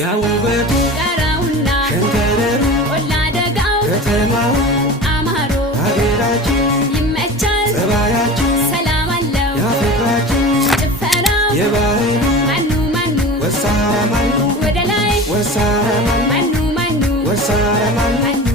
ያውበቱ ቀራውና ሸንተረሩ ቆላ ደጋው ከተማው አማሮ ሀገራችን ይመቻል ጸባያችን ሰላም አለው ያፍቅራችን ጭፈራው የባህሉ ማኑ ወሳረ ማኑ ወደ ላይ ወሳረ ማኑ ማኑ ወሳረ ማኑ